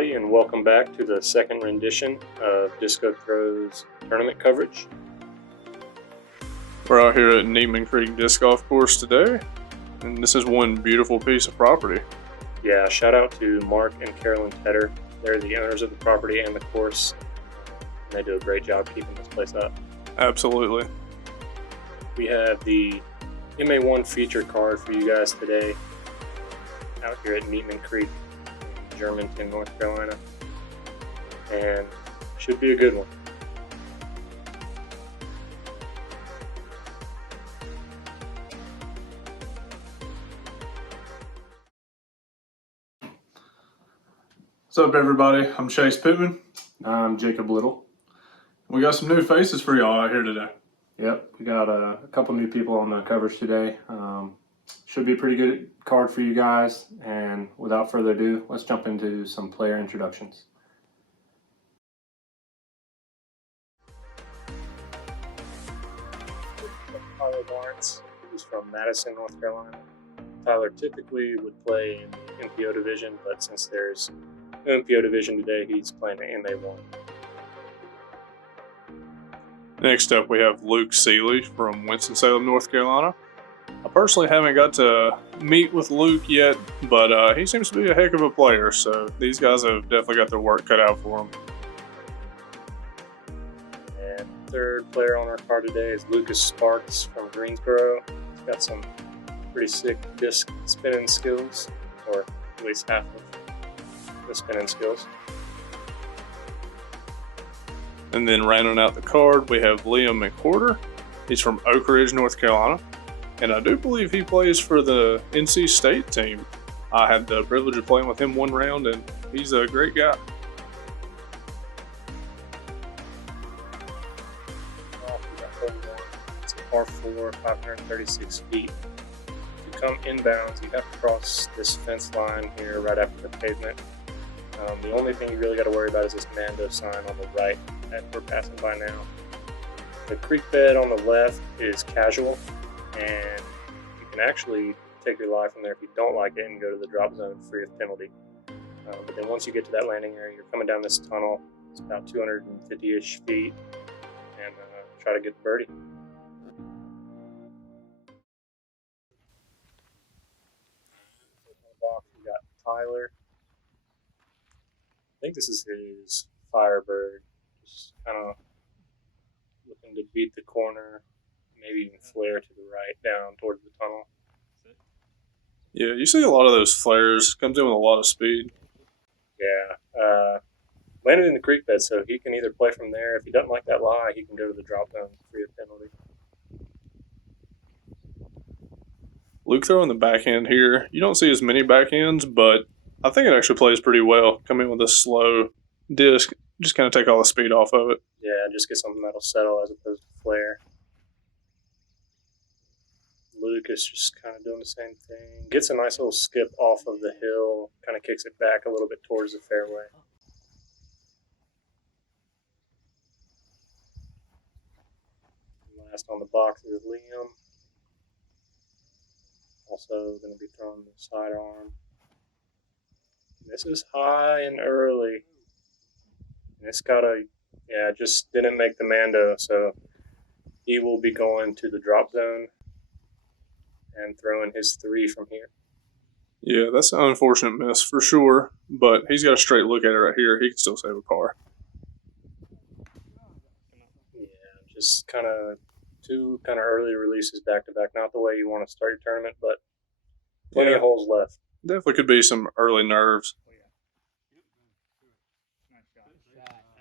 everybody, and welcome back to the second rendition of Disco Throw's tournament coverage. We're out here at Neatman Creek Disc Golf Course today, and this is one beautiful piece of property. Yeah, shout out to Mark and Carolyn Tedder. They're the owners of the property and the course, and they do a great job keeping this place up. Absolutely. We have the MA1 feature card for you guys today out here at Neatman Creek, Germantown, North Carolina, and should be a good one. What's up, everybody? I'm Chase Pittman. I'm Jacob Little. We got some new faces for y'all out here today. Yep, we got a couple new people on the coverage today. Should be a pretty good card for you guys. And without further ado, let's jump into some player introductions. Tylor Lawrence, who's from Madison, North Carolina. Tylor typically would play in the MPO division, but since there's no MPO division today, he's playing the MA1. Next up, we have Luke Sealey from Winston-Salem, North Carolina. I personally haven't got to meet with Luke yet, but he seems to be a heck of a player, so these guys have definitely got their work cut out for them. And third player on our card today is Lucas Sparks from Greensboro. He's got some pretty sick disc spinning skills, or at least half of the spinning skills. And then rounding out the card, we have Liam McWhorter. He's from Oak Ridge, North Carolina. And I do believe he plays for the NC State team. I had the privilege of playing with him one round, and he's a great guy. It's a par 4, 536 feet. To come inbounds, you have to cross this fence line here right after the pavement. The only thing you really got to worry about is this Mando sign on the right that we're passing by now. The creek bed on the left is casual, and you can actually take your lie from there if you don't like it and go to the drop zone free of penalty. But then once you get to that landing area, you're coming down this tunnel. It's about 250-ish feet, and try to get the birdie. We got Tylor. I think this is his Firebird. Just kind of looking to beat the corner, maybe even flare to the right down towards the tunnel. Yeah, you see a lot of those flares. Comes in with a lot of speed. Yeah. Landed in the creek bed, so he can either play from there. If he doesn't like that lie, he can go to the drop zone free of penalty. Luke throwing the backhand here. You don't see as many backhands, but I think it actually plays pretty well. Come in with a slow disc, just kind of take all the speed off of it. Yeah, just get something that'll settle as opposed to flare. Luke is just kind of doing the same thing. Gets a nice little skip off of the hill, kind of kicks it back a little bit towards the fairway. Last on the box is Liam. Also going to be throwing the sidearm. This is high and early. And it's just didn't make the Mando, so he will be going to the drop zone and throwing his 3 from here. Yeah, that's an unfortunate miss for sure, but he's got a straight look at it right here. He can still save a par. Yeah, just kind of 2 kind of early releases back to back. Not the way you want to start your tournament, but plenty of holes left. Definitely could be some early nerves.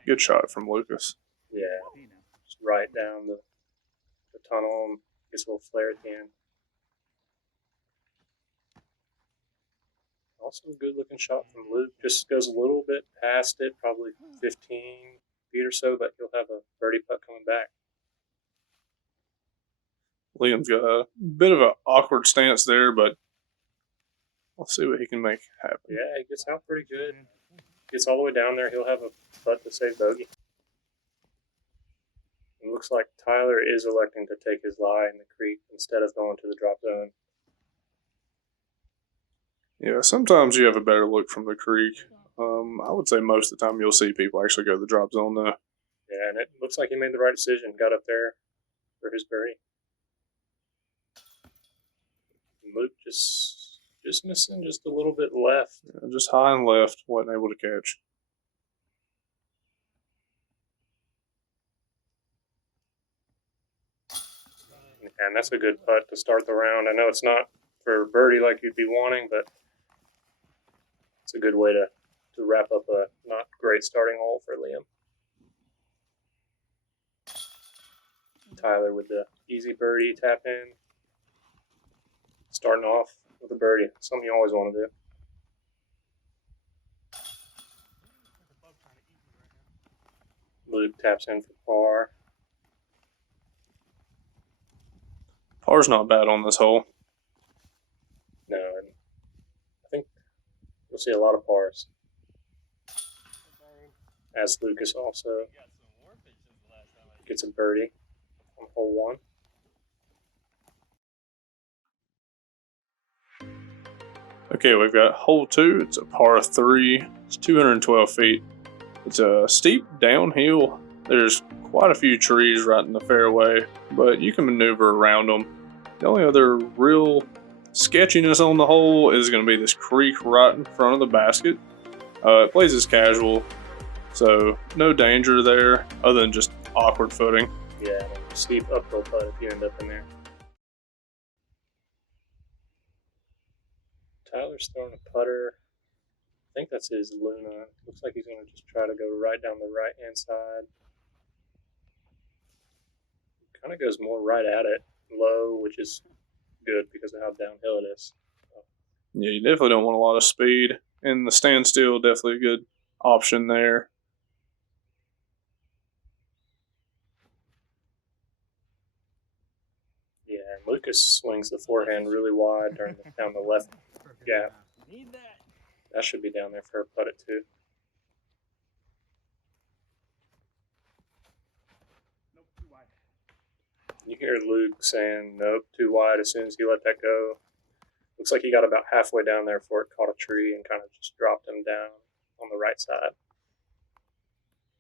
Good shot from Lucas. Yeah, just right down the tunnel and gets a little flare at the end. Also a good looking shot from Luke. Just goes a little bit past it, probably 15 feet or so, but he'll have a birdie putt coming back. Liam's got a bit of an awkward stance there, but we'll see what he can make happen. Yeah, he gets out pretty good. Gets all the way down there, he'll have a putt to save bogey. It looks like Tylor is electing to take his lie in the creek instead of going to the drop zone. Yeah, sometimes you have a better look from the creek. I would say most of the time you'll see people actually go to the drop zone though. Yeah, and it looks like he made the right decision. Got up there for his birdie. Luke just missing just a little bit left. Yeah, just high and left, wasn't able to catch. And that's a good putt to start the round. I know it's not for birdie like you'd be wanting, but it's a good way to wrap up a not great starting hole for Liam. Tyler with the easy birdie tap in. Starting off with a birdie. Something you always want to do. Luke taps in for par. Par's not bad on this hole. No, and I think we'll see a lot of pars. As Lucas also gets a birdie on hole 1. Okay, we've got hole 2. It's a par 3. It's 212 feet. It's a steep downhill. There's quite a few trees right in the fairway, but you can maneuver around them. The only other real sketchiness on the hole is going to be this creek right in front of the basket. It plays as casual, so no danger there other than just awkward footing. Yeah, steep uphill putt if you end up in there. Tyler's throwing a putter. I think that's his Luna. Looks like he's going to just try to go right down the right-hand side. Kind of goes more right at it, low, which is good because of how downhill it is. Yeah, you definitely don't want a lot of speed, and the standstill definitely a good option there. Yeah, and Lucas swings the forehand really wide down the left gap. That should be down there for a putt it too. You hear Luke saying, nope, too wide as soon as he let that go. Looks like he got about halfway down there before it caught a tree and kind of just dropped him down on the right side.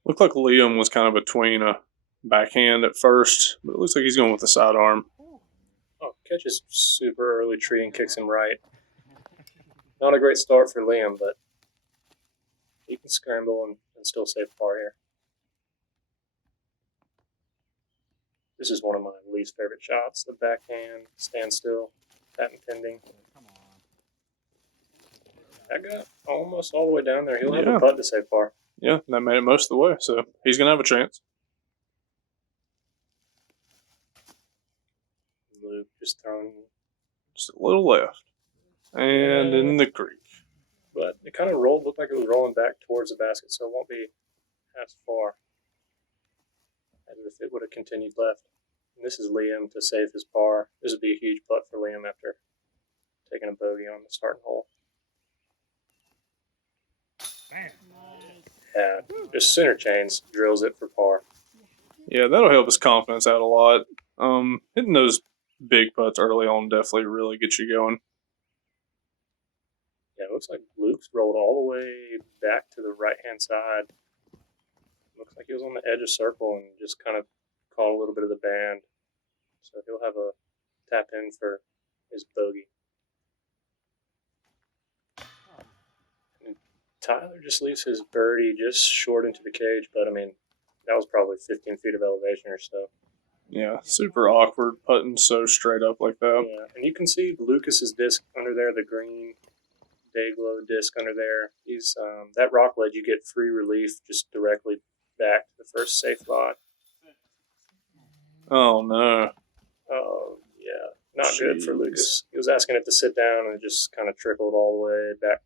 Looked like Liam was kind of between a backhand at first, but it looks like he's going with the sidearm. Oh, catches super early tree and kicks him right. Not a great start for Liam, but he can scramble and still save par here. This is one of my least favorite shots. The backhand, standstill, patent pending. That got almost all the way down there. He'll have a putt to save par. Yeah, that made it most of the way, so he's going to have a chance. Luke just throwing just a little left. And in the creek. But it kind of looked like it was rolling back towards the basket, so it won't be as far as if it would have continued left. And this is Liam to save his par. This would be a huge putt for Liam after taking a bogey on the starting hole. Yeah, just center chains drills it for par. Yeah, that'll help his confidence out a lot. Hitting those big putts early on definitely really gets you going. Yeah, it looks like Luke's rolled all the way back to the right-hand side. Looks like he was on the edge of circle and just kind of caught a little bit of the band. So he'll have a tap in for his bogey. And Tyler just leaves his birdie just short into the cage, but I mean, that was probably 15 feet of elevation or so. Yeah, super awkward putting so straight up like that. Yeah, and you can see Lucas's disc under there, the green Dayglow disc under there. He's that rock ledge, you get free relief just directly back to the first safe lot. Oh no. Oh yeah, not good for Lucas. He was asking it to sit down and it just kind of trickled all the way back.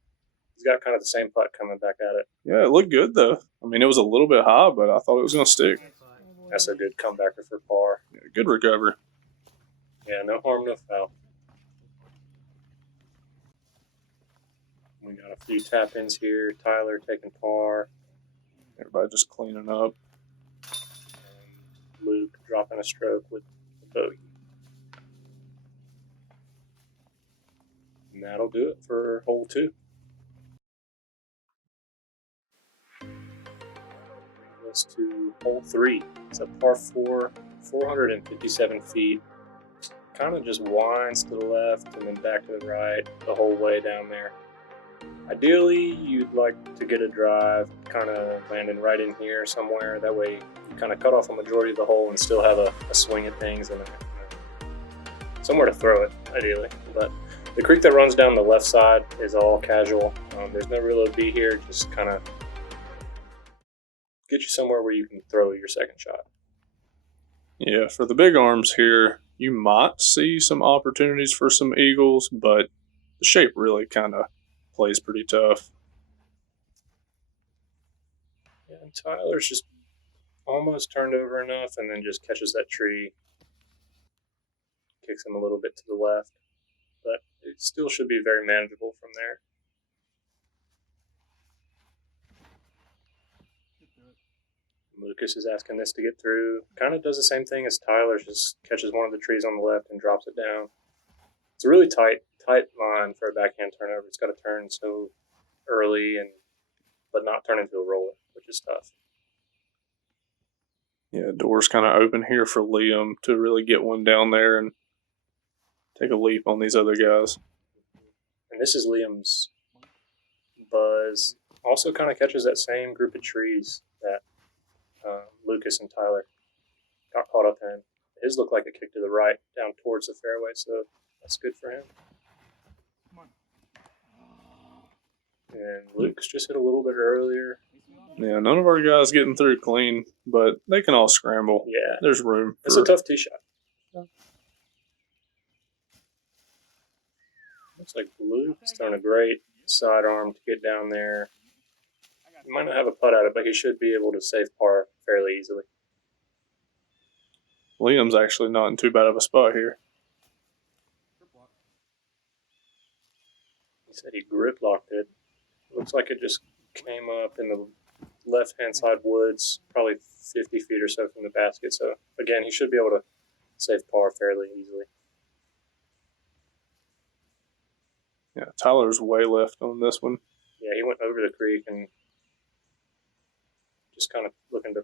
He's got kind of the same putt coming back at it. Yeah, it looked good though. I mean, it was a little bit high, but I thought it was going to stick. That's a good comebacker for par. Yeah, good recovery. Yeah, no harm, no foul. We got a few tap ins here. Tyler taking par. Everybody just cleaning up. And Luke dropping a stroke with the bogey. And that'll do it for hole 2. us to hole 3. It's a par 4, 457 feet. Kind of just winds to the left and then back to the right the whole way down there. Ideally, you'd like to get a drive kind of landing right in here somewhere. That way you kind of cut off a majority of the hole and still have a swing at things and somewhere to throw it, ideally. But the creek that runs down the left side is all casual. There's no real OB here, just kind of get you somewhere where you can throw your second shot. Yeah, for the big arms here, you might see some opportunities for some eagles, but the shape really kind of plays pretty tough. Yeah, and Tyler's just almost turned over enough and then just catches that tree, kicks him a little bit to the left, but it still should be very manageable from there. Lucas is asking this to get through. Kind of does the same thing as Tyler, just catches one of the trees on the left and drops it down. It's a really tight line for a backhand turnover. It's got to turn so early but not turn into a roller, which is tough. Yeah, door's kind of open here for Liam to really get one down there and take a leap on these other guys. And this is Liam's buzz. Also kind of catches that same group of trees that Lucas and Tyler got caught up in. His looked like a kick to the right down towards the fairway, so that's good for him. And Luke's just hit a little bit earlier. Yeah, none of our guys getting through clean, but they can all scramble. Yeah. There's room. It's a tough tee shot. Looks like Luke's throwing a great sidearm to get down there. He might not have a putt at it, but he should be able to save par fairly easily. Liam's actually not in too bad of a spot here. He said he grip locked it. Looks like it just came up in the left-hand side woods, probably 50 feet or so from the basket. So, again, he should be able to save par fairly easily. Yeah, Tyler's way left on this one. Yeah, he went over the creek and just kind of looking to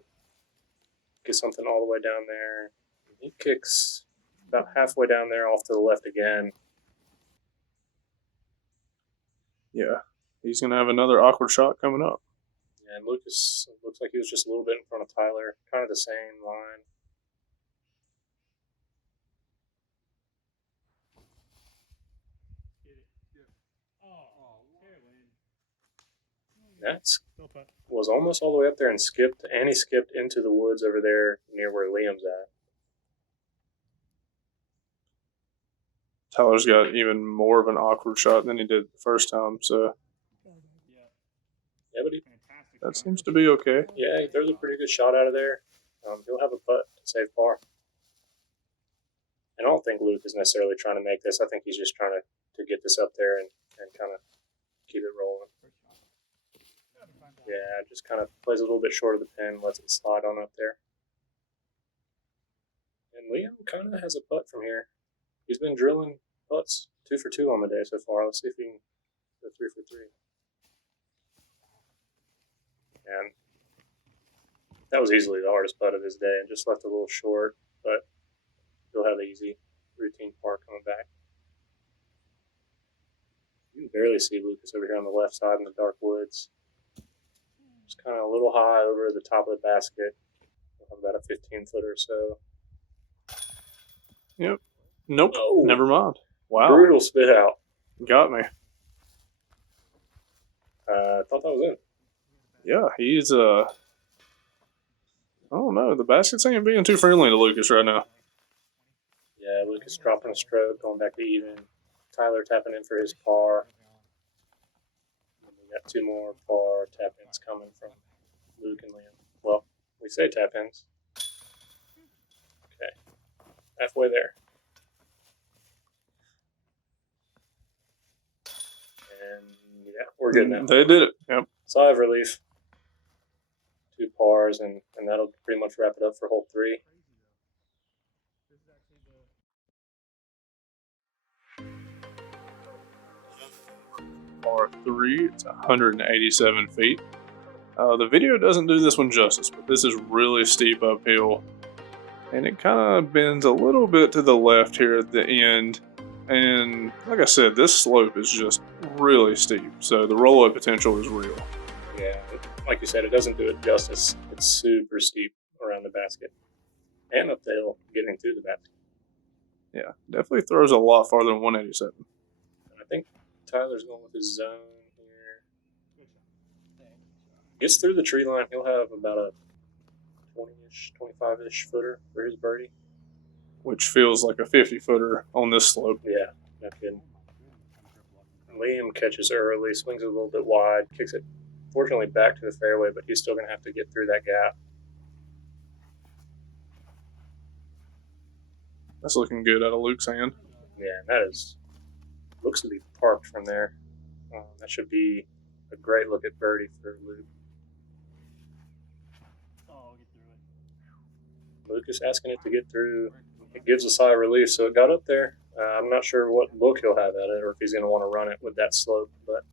get something all the way down there. He kicks about halfway down there off to the left again. Yeah, he's going to have another awkward shot coming up. And Lucas looks like he was just a little bit in front of Tyler, kind of the same line. That was almost all the way up there and he skipped into the woods over there near where Liam's at. Tyler's got even more of an awkward shot than he did the first time, so Yeah, but that seems to be okay. he throws a pretty good shot out of there. He'll have a putt to save par. And I don't think Luke is necessarily trying to make this. I think he's just trying to get this up there and kind of keep it rolling. Yeah, just kind of plays a little bit short of the pin, lets it slide on up there. And Liam kind of has a putt from here. He's been drilling putts 2 for 2 on the day so far. Let's see if he can go 3 for 3. And that was easily the hardest putt of his day and just left a little short, but he'll have the easy routine par coming back. You can barely see Lucas over here on the left side in the dark woods. Just kind of a little high over the top of the basket. About a 15-footer or so. Yep. Nope. Oh. Never mind. Wow. Brutal spit out. Got me. I thought that was it. Yeah, he's, I don't know. The baskets ain't being too friendly to Lucas right now. Yeah, Lucas dropping a stroke, going back to even. Tyler tapping in for his par. And we got 2 more par tap-ins coming from Luke and Liam. Well, we say tap-ins. Okay. Halfway there. And, yeah, we're good now. They did it. Yep. Sigh of relief. 2 pars, and that'll pretty much wrap it up for hole 3. Par 3, it's 187 feet. The video doesn't do this one justice, but this is really steep uphill. And it kind of bends a little bit to the left here at the end. And like I said, this slope is just really steep. So the roll-up potential is real. Yeah, like you said, it doesn't do it justice. It's super steep around the basket. And up the hill, getting to the basket. Yeah, definitely throws a lot farther than 187. I think Tyler's going with his zone here. Gets through the tree line, he'll have about a 20-ish, 25-ish footer for his birdie. Which feels like a 50-footer on this slope. Yeah, no kidding. Liam catches early, swings it a little bit wide, kicks it fortunately back to the fairway, but he's still going to have to get through that gap. That's looking good out of Luke's hand. Yeah, that looks to be parked from there. That should be a great look at birdie for Luke. Luke is asking it to get through. It gives a sigh of relief, so it got up there. I'm not sure what look he'll have at it or if he's going to want to run it with that slope, but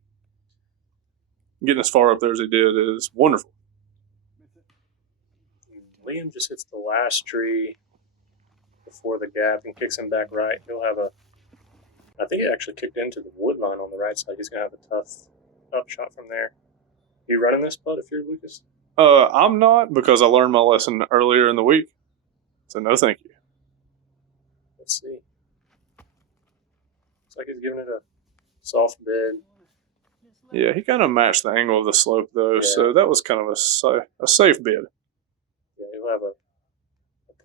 getting as far up there as he did is wonderful. Liam just hits the last tree before the gap and kicks him back right. He'll have I think it actually kicked into the wood line on the right side. He's going to have a tough up shot from there. You running this putt if you're Lucas? I'm not, because I learned my lesson earlier in the week. So no thank you. Let's see. Looks like he's giving it a soft bid. Yeah, he kind of matched the angle of the slope, though, so that was kind of a safe bid. Yeah, he'll have a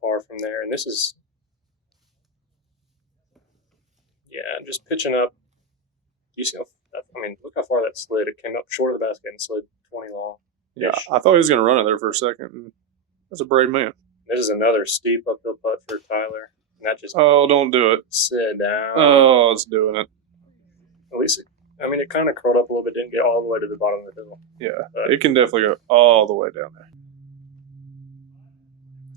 par from there. And this is, just pitching up. You see look how far that slid. It came up short of the basket and slid 20 long. Yeah, I thought he was going to run it there for a second. That's a brave man. This is another steep uphill putt for Tyler. And that just don't do it. Sit down. Oh, it's doing it. At least it kind of curled up a little bit, didn't get all the way to the bottom of the hill. Yeah, it can definitely go all the way down there.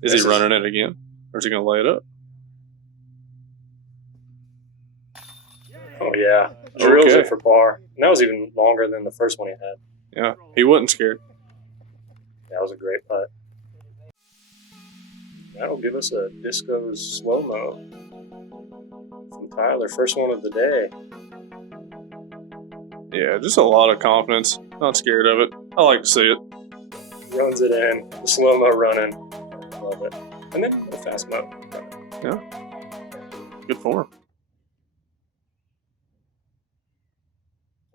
Is he running it again? Or is he going to lay it up? Oh, yeah. Drills it for par. And that was even longer than the first one he had. Yeah, he wasn't scared. That was a great putt. That'll give us a Disco's slow-mo from Tyler. First one of the day. Yeah, just a lot of confidence. Not scared of it. I like to see it. Runs it in. The slow-mo running. Love it. And then the fast-mo. Yeah. Good form.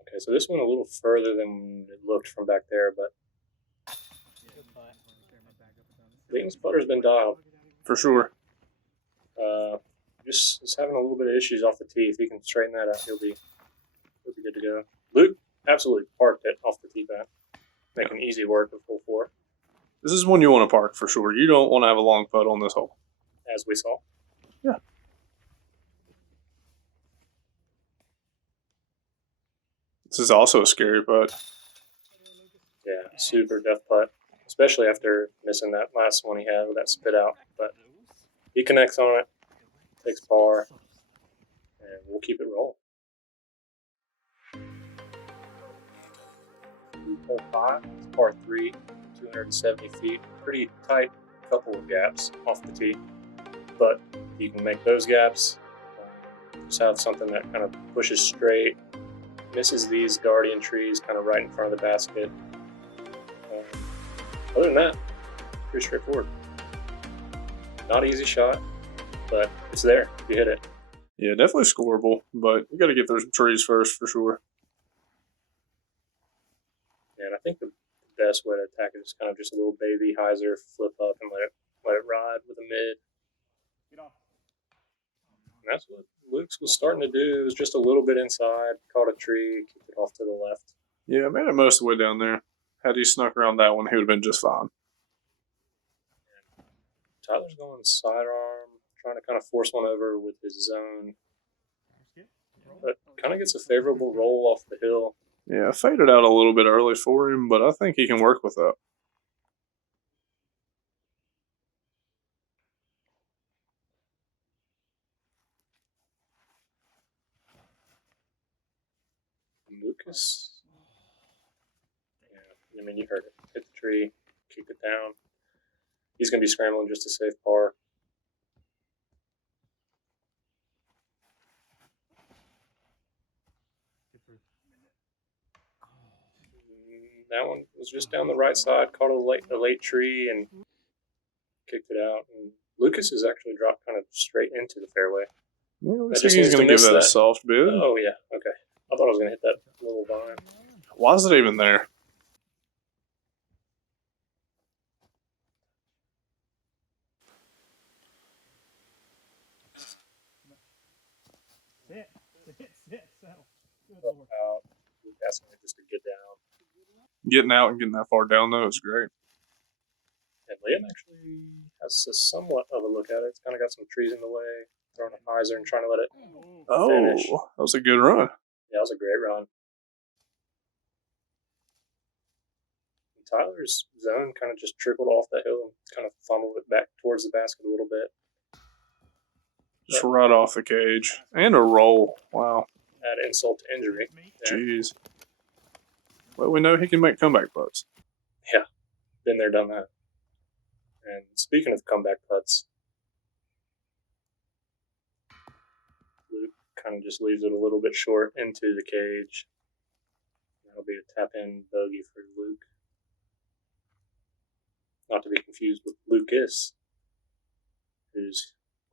Okay, so this one a little further than it looked from back there, but Liam's putter's been dialed. For sure. Just having a little bit of issues off the tee. If he can straighten that out, he'll be good to go. Luke absolutely parked it off the tee pad, making easy work of hole 4. This is one you want to park for sure. You don't want to have a long putt on this hole. As we saw. Yeah. This is also a scary putt. Yeah, super death putt, especially after missing that last one he had with that spit out. But he connects on it, takes par, and we'll keep it rolling. Hole 5, it's par 3, 270 feet. Pretty tight couple of gaps off the tee. But you can make those gaps, just have something that kind of pushes straight, misses these guardian trees kind of right in front of the basket. Other than that, pretty straightforward. Not an easy shot, but it's there if you hit it. Yeah, definitely scoreable, but you got to get through some trees first for sure. And I think the best way to attack it is kind of just a little baby hyzer, flip up and let it ride with a mid. And that's what Luke's was starting to do. It was just a little bit inside, caught a tree, kicked it off to the left. Yeah, made it most of the way down there. Had he snuck around that one, he would have been just fine. And Tyler's going sidearm, trying to kind of force one over with his zone. But kind of gets a favorable roll off the hill. Yeah, faded out a little bit early for him, but I think he can work with that. Lucas, you heard it. hit the tree, kick it down. He's going to be scrambling just to save par. That one was just down the right side, caught a late tree and kicked it out. And Lucas has actually dropped kind of straight into the fairway. Yeah, looks like he's going to give that a soft bid. Oh, yeah, okay. I thought I was going to hit that little vine. Why is it even there? Out. Asking it just to get down. Getting out and getting that far down, though, is great. And Liam actually has a somewhat of a look at it. It's kind of got some trees in the way, throwing a hyzer and trying to let it finish. That was a good run. Yeah, that was a great run. And Tyler's zone kind of just trickled off that hill and kind of fumbled it back towards the basket a little bit. Just right off the cage. And a roll. Wow. Add insult to injury. Yeah. Jeez. Well, we know he can make comeback putts. Yeah, been there, done that. And speaking of comeback putts, Luke kind of just leaves it a little bit short into the cage. That'll be a tap-in bogey for Luke. Not to be confused with Lucas, who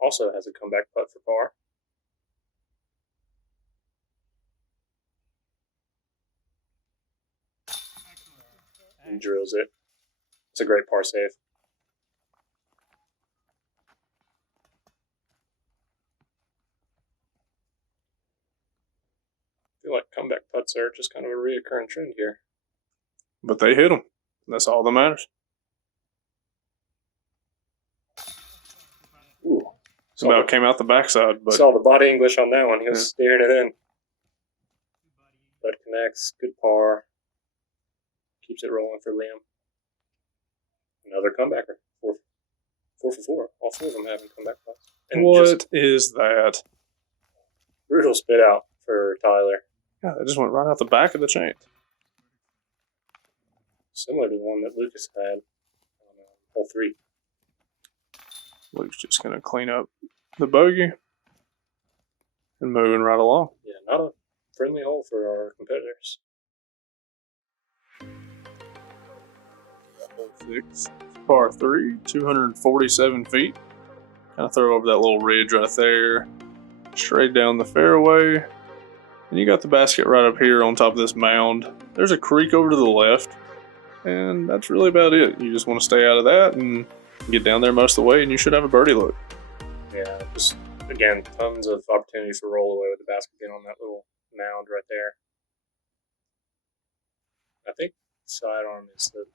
also has a comeback putt for par. He drills it. It's a great par save. I feel like comeback putts are just kind of a reoccurring trend here. But they hit him. That's all that matters. Ooh. Somehow came out the backside, but saw the body English on that one. He was staring it in. But connects. Good par. Keeps it rolling for Liam. Another comebacker. 4 for 4. All 4 of them having comeback putts. What is that? Brutal spit out for Tyler. Yeah, that just went right out the back of the chain. Similar to the one that Lucas had on hole 3. Luke's just going to clean up the bogey and moving right along. Yeah, not a friendly hole for our competitors. Hole 6, par 3, 247 feet. Kind of throw over that little ridge right there, straight down the fairway. And you got the basket right up here on top of this mound. There's a creek over to the left, and that's really about it. You just want to stay out of that and get down there most of the way, and you should have a birdie look. Yeah, just, again, tons of opportunity for roll away with the basket being on that little mound right there. I think sidearm is the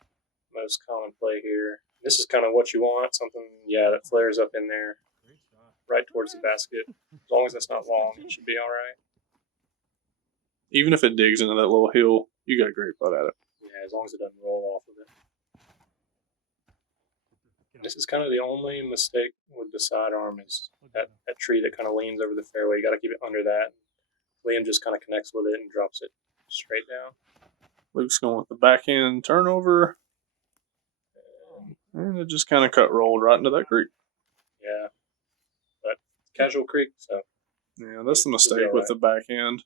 most common play here. This is kind of what you want, something, that flares up in there right towards the basket. As long as it's not long, it should be all right. Even if it digs into that little hill, you got a great putt at it. Yeah, as long as it doesn't roll off of it. This is kind of the only mistake with the sidearm is that tree that kind of leans over the fairway. You got to keep it under that. Liam just kind of connects with it and drops it straight down. Luke's going with the backhand turnover. And it just kind of cut rolled right into that creek. Yeah. But casual creek, so. Yeah, that's the mistake with the backhand.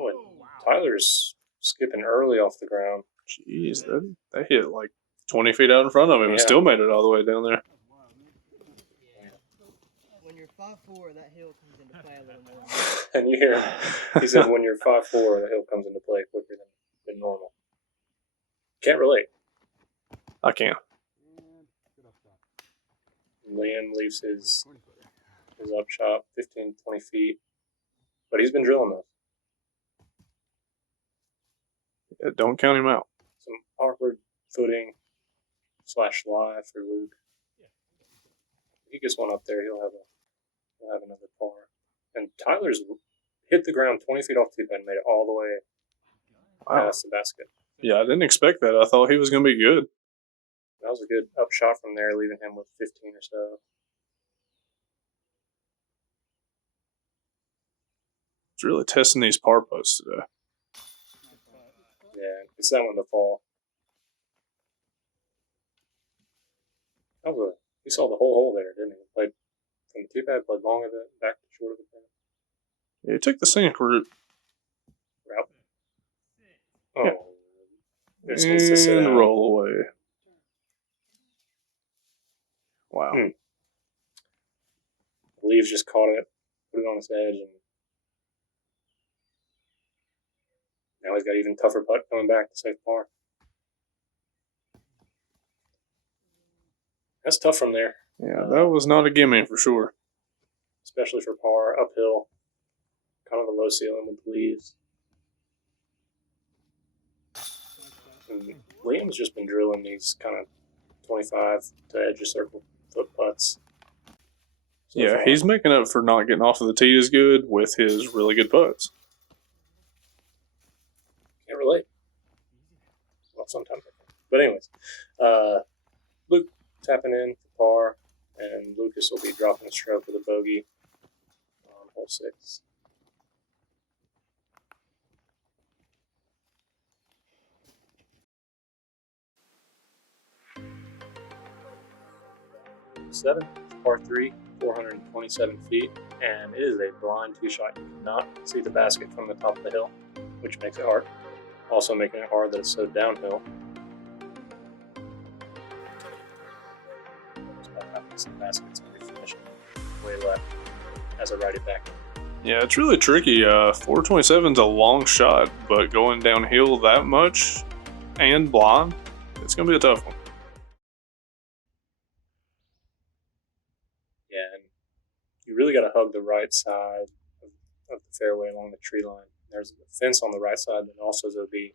Oh, Tyler's skipping early off the ground. Jeez, they hit like 20 feet out in front of him and still made it all the way down there. When you're 5'4", that hill comes into play a little more. And you hear him. He said when you're 5'4", the hill comes into play quicker than normal. Can't relate. I can. Liam leaves his up shot 15, 20 feet. But he's been drilling those. Yeah, don't count him out. Some awkward footing / lie for Luke. If he gets one up there, he'll have another par. And Tyler's hit the ground 20 feet off the tee and made it all the way past the basket. Yeah, I didn't expect that. I thought he was going to be good. That was a good up shot from there, leaving him with 15 or so. It's really testing these par putts today. It's that one to fall. He saw the whole hole there, didn't he? Played from the tee pad, played long of it, back to short of the pin. Yeah, he took the scenic route. Oh, Yeah. This needs to sit And down. roll away. Wow. Leaves just caught it, put it on its edge, and now he's got even tougher putt coming back to save par. That's tough from there. Yeah, that was not a gimme for sure. Especially for par, uphill, kind of a low ceiling with the leaves. And Liam's just been drilling these kind of 25 to edge of circle foot putts. So Yeah, far. he's making up for not getting off of the tee as good with his really good putts. Can't relate. Well, sometimes I can. But anyways, Luke tapping in for par, and Lucas will be dropping a stroke with a bogey on hole 6. Seven, par 3, 427 feet, and it is a blind tee shot. You cannot see the basket from the top of the hill, which makes it hard. Also making it hard that it's so downhill. It's about having to see the basket's going to be finishing way left as I ride it back. Yeah, it's really tricky. 427 is a long shot, but going downhill that much and blind, it's going to be a tough one. Yeah, and you really got to hug the right side of the fairway along the tree line. There's a fence on the right side, and also there'll be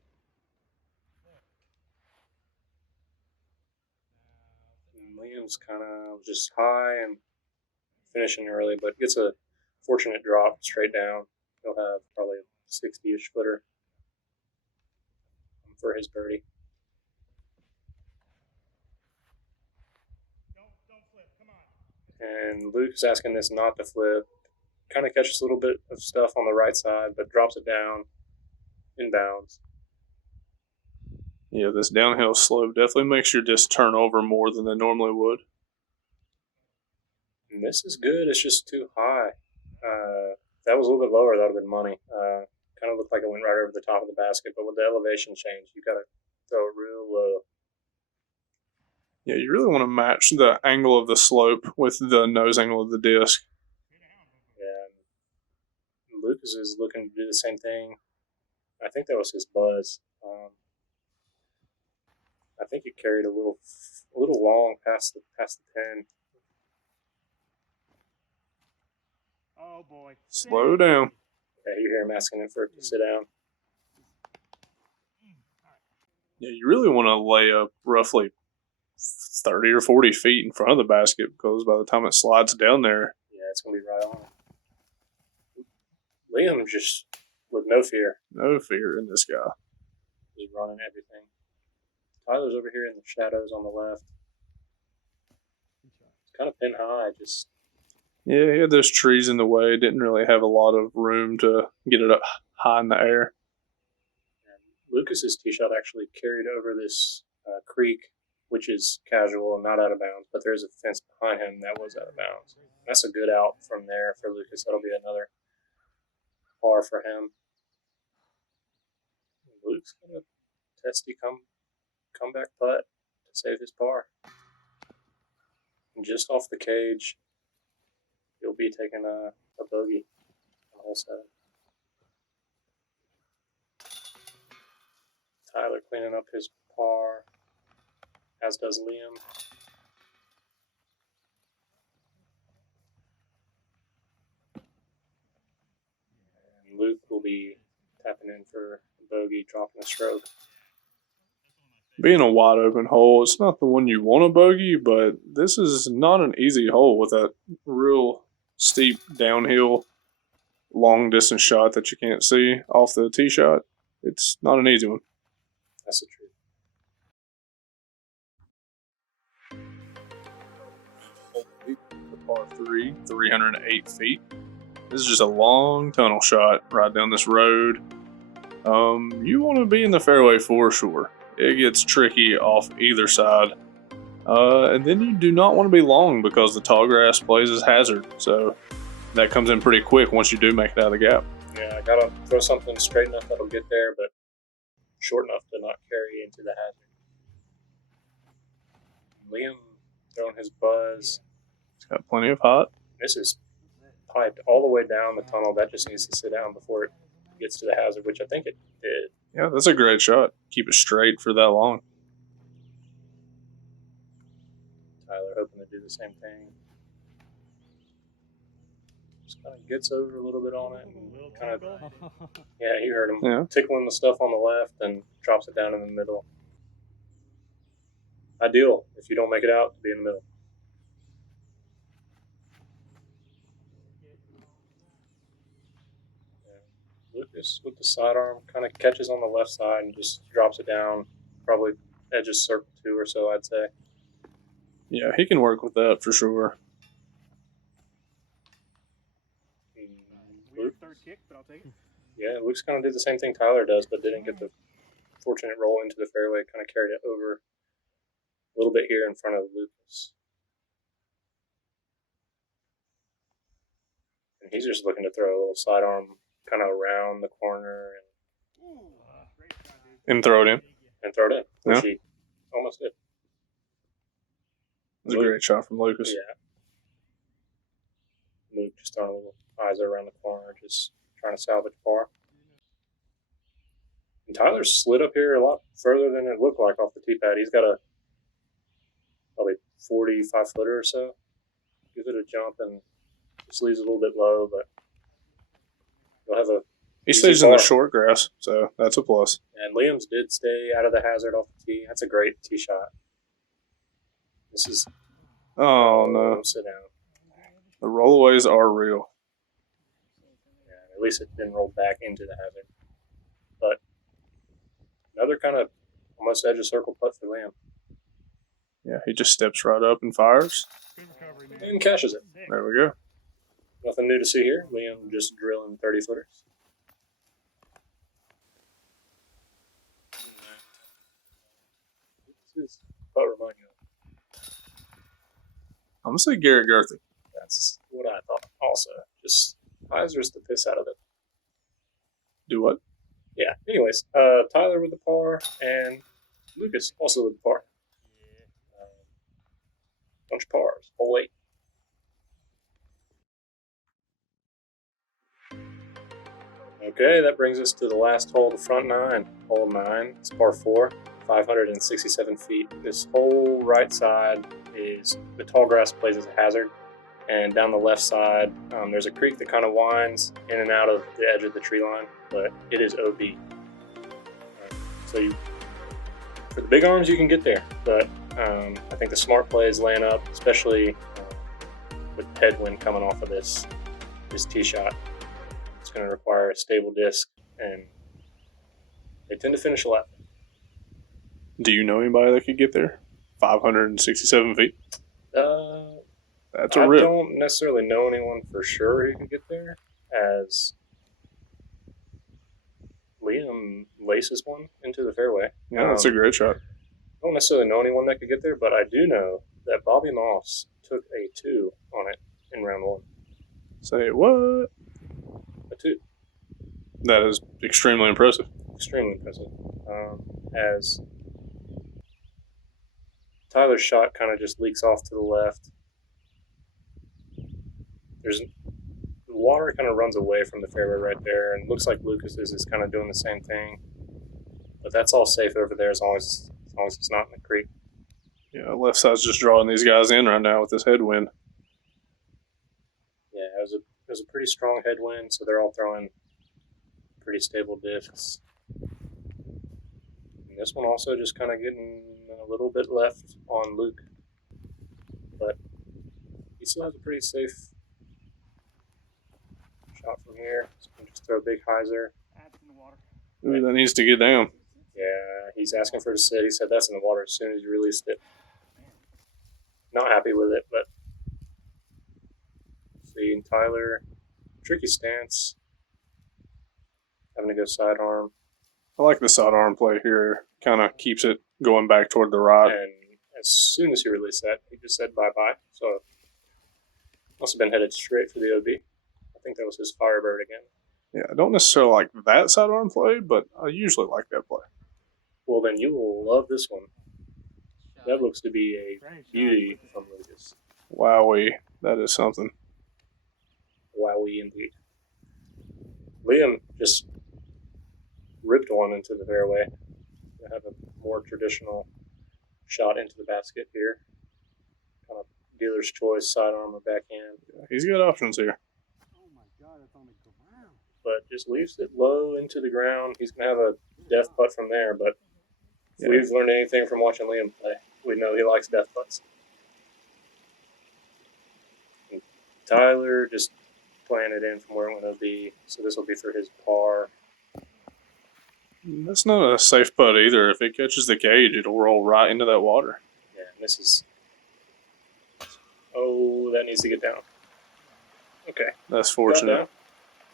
Liam's kind of just high and finishing early, but gets a fortunate drop straight down. He'll have probably a 60-ish footer for his birdie. Don't flip. Come on. And Luke's asking this not to flip. Kind of catches a little bit of stuff on the right side, but drops it down inbounds. Yeah, this downhill slope definitely makes your disc turn over more than they normally would. And this is good. It's just too high. If that was a little bit lower, that would have been money. Kind of looked like it went right over the top of the basket, but with the elevation change, you got to throw it real low. Yeah, you really want to match the angle of the slope with the nose angle of the disc. And Lucas is looking to do the same thing. I think that was his buzz. I think it carried a little long past the pin. Oh boy. Slow down. Yeah, you hear him asking him for it to sit down. Yeah, you really want to lay up roughly 30 or 40 feet in front of the basket, because by the time it slides down there, Yeah, it's going to be right on. Liam just with no fear. no fear in this guy. He's running everything. Tyler's over here in the shadows on the left. It's kind of pin high, just Yeah, he had those trees in the way. Didn't really have a lot of room to get it up high in the air. and Lucas's tee shot actually carried over this creek, which is casual and not out of bounds, but there's a fence behind him that was out of bounds. That's a good out from there for Lucas. That'll be another par for him. And Luke's got a testy comeback putt to save his par. And just off the cage, he'll be taking a bogey on hole 7. Tyler cleaning up his par, as does Liam. And Luke will be tapping in for a bogey, dropping a stroke. Being a wide open hole, it's not the one you want to bogey, but this is not an easy hole with that real steep downhill, long distance shot that you can't see off the tee shot. It's not an easy one. That's the truth. Par 3, 308 feet. This is just a long tunnel shot right down this road. You want to be in the fairway for sure. It gets tricky off either side. And then you do not want to be long because the tall grass plays as hazard. So that comes in pretty quick once you do make it out of the gap. Yeah, I gotta throw something straight enough that'll get there, but short enough to not carry into the hazard. Liam throwing his buzz. It's got plenty of hot. This is piped all the way down the tunnel. That just needs to sit down before it gets to the hazard, which I think it did. Yeah, that's a great shot. Keep it straight for that long. Tylor hoping to do the same thing. Just kind of gets over a little bit on it and kind of, yeah, you heard him. Yeah. Tickling the stuff on the left and drops it down in the middle. Ideal if you don't make it out to be in the middle. Yeah. Lucas with the sidearm kind of catches on the left side and just drops it down. Probably edges circle 2 or so, I'd say. Yeah, he can work with that for sure. Weird third kick, but I'll take it. Yeah, Luke's kind of did the same thing Tylor does, but didn't get the fortunate roll into the fairway. Kind of carried it over a little bit here in front of Lucas. And he's just looking to throw a little sidearm kind of around the corner Great shot, dude. And throw it in. and throw it in, which Yeah. he almost did. It was a great shot from Lucas. Yeah. Luke just throwing a little eyes around the corner, just trying to salvage par. And Tyler slid up here a lot further than it looked like off the tee pad. He's got a probably 45 footer or so. Gives it a jump and just leaves it a little bit low, but he'll have a He easy stays in the par. short grass, so that's a plus. And Liam's did stay out of the hazard off the tee. That's a great tee shot. This is Oh no, sit down. the rollaways are real. Yeah, at least it didn't roll back into the hazard. But another kind of almost edge of circle putt for Liam. Yeah, he just steps right up and fires. Good recovery, man. And cashes it. Sick. There we go. Nothing new to see here. Liam just drilling 30 footers. This is putt remind you of. I'm gonna say Garrett Gerthy. That's what I thought also. Just Pfizer's the piss out of it. Do what? Yeah, anyways, Tyler with the par and Lucas also with the par. Bunch of pars. Hole 8. Okay, that brings us to the last hole of the front 9. Hole 9. It's par 4, 567 feet. This whole right side is the tall grass plays as a hazard. And down the left side, there's a creek that kind of winds in and out of the edge of the tree line, but it is OB. So for the big arms, you can get there, but I think the smart play is laying up, especially with headwind coming off of this tee shot. It's going to require a stable disc, and they tend to finish a lap. Do you know anybody that could get there? 567 feet. That's a I rip. don't necessarily know anyone for sure who can get there, as Liam laces one into the fairway. Yeah, that's a great shot. I don't necessarily know anyone that could get there, but I do know that Bobby Moss took a 2 on it in round 1. Say what? A 2. That is extremely impressive. Extremely impressive. As Tyler's shot kind of just leaks off to the left. The water kind of runs away from the fairway right there, and looks like Lucas's is kind of doing the same thing. But that's all safe over there as long as it's not in the creek. Yeah, left side's just drawing these guys in right now with this headwind. Yeah, it was a pretty strong headwind, so they're all throwing pretty stable discs. And this one also just kind of getting a little bit left on Luke, but he still has a pretty safe shot from here. So he can just throw a big hyzer. That's in the water. Ooh, that needs to get down. Yeah, he's asking for it to sit. He said that's in the water as soon as you released it. Not happy with it, but see Tyler, tricky stance, having to go sidearm. I like the sidearm play here. Kind of keeps it going back toward the right. And as soon as he released that, he just said bye-bye. So must have been headed straight for the OB. I think that was his Firebird again. Yeah, I don't necessarily like that sidearm play, but I usually like that play. Well, then you will love this one. That looks to be a beauty from Lucas. Wowee, that is something. Wowie indeed. Liam just ripped one into the fairway. I have a more traditional shot into the basket here. Kind of dealer's choice, sidearm or backhand. He's got options here. Oh my God, that's on the ground. But just leaves it low into the ground. He's going to have a deft putt from there, but if we've learned anything from watching Liam play, we know he likes deft putts. And Tyler just playing it in from where it went to be, so this will be for his par. That's not a safe putt either. If it catches the cage, it'll roll right into that water. Yeah, and this is... Oh, that needs to get down. Okay. That's fortunate.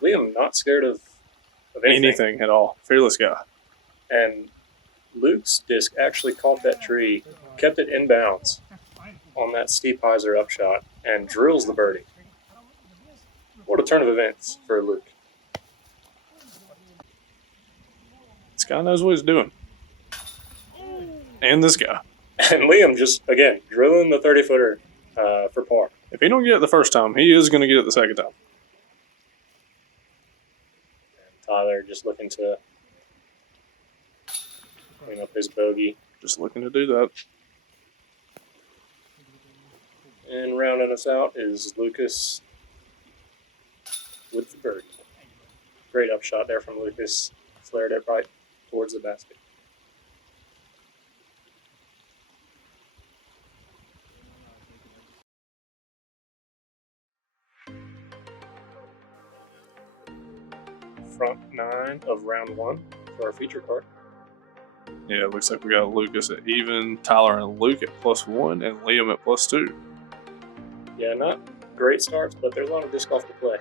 Liam not scared of Anything at all. Fearless guy. And Luke's disc actually caught that tree, kept it in bounds on that steep hyzer upshot, and drills the birdie. What a turn of events for Luke. This guy knows what he's doing. And this guy. And Liam just, again, drilling the 30-footer for par. If he don't get it the first time, he is going to get it the second time. And Tyler just looking to clean up his bogey. Just looking to do that. And rounding us out is Lucas with the birdie. Great upshot there from Lucas. Flared it right towards the basket. Front nine of round one for our feature card. Yeah, it looks like we got Lucas at even, Tyler and Luke at +1, and Liam at +2. Yeah, not great starts, but there's a lot of disc golf to play.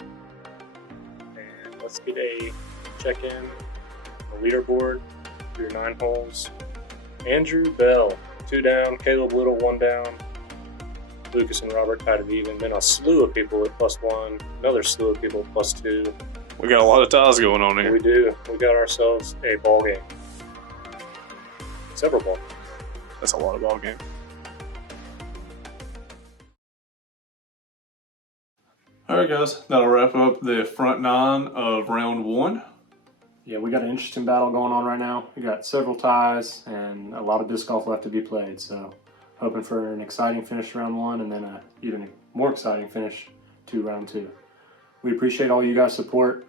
And let's get a check-in, a leaderboard, your 9 holes. Andrew Bell, 2 down, Caleb Little, 1 down, Lucas and Robert tied it even, then a slew of people at +1, another slew of people at +2. We got a lot of ties going on here. We do. We got ourselves a ball game. Several ball games. That's a lot of ball game. All right, guys. That'll wrap up the front 9 of round 1. Yeah, we got an interesting battle going on right now. We got several ties and a lot of disc golf left to be played. So hoping for an exciting finish to round 1 and then a even more exciting finish to round 2. We appreciate all you guys' support.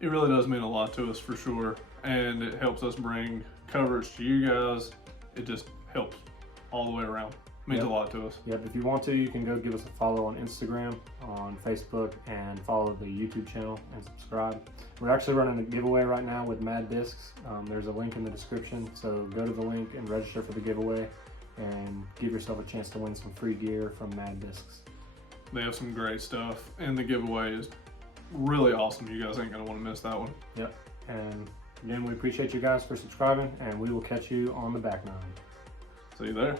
It really does mean a lot to us for sure, and it helps us bring coverage to you guys. It just helps all the way around. Means a lot to us. Yep, if you want to, you can go give us a follow on Instagram, on Facebook, and follow the YouTube channel and subscribe. We're actually running a giveaway right now with Mad Discs. There's a link in the description, so go to the link and register for the giveaway and give yourself a chance to win some free gear from Mad Discs. They have some great stuff, and the giveaway is really awesome. You guys ain't gonna want to miss that one. Yep, and again, we appreciate you guys for subscribing, and we will catch you on the back 9. See you there.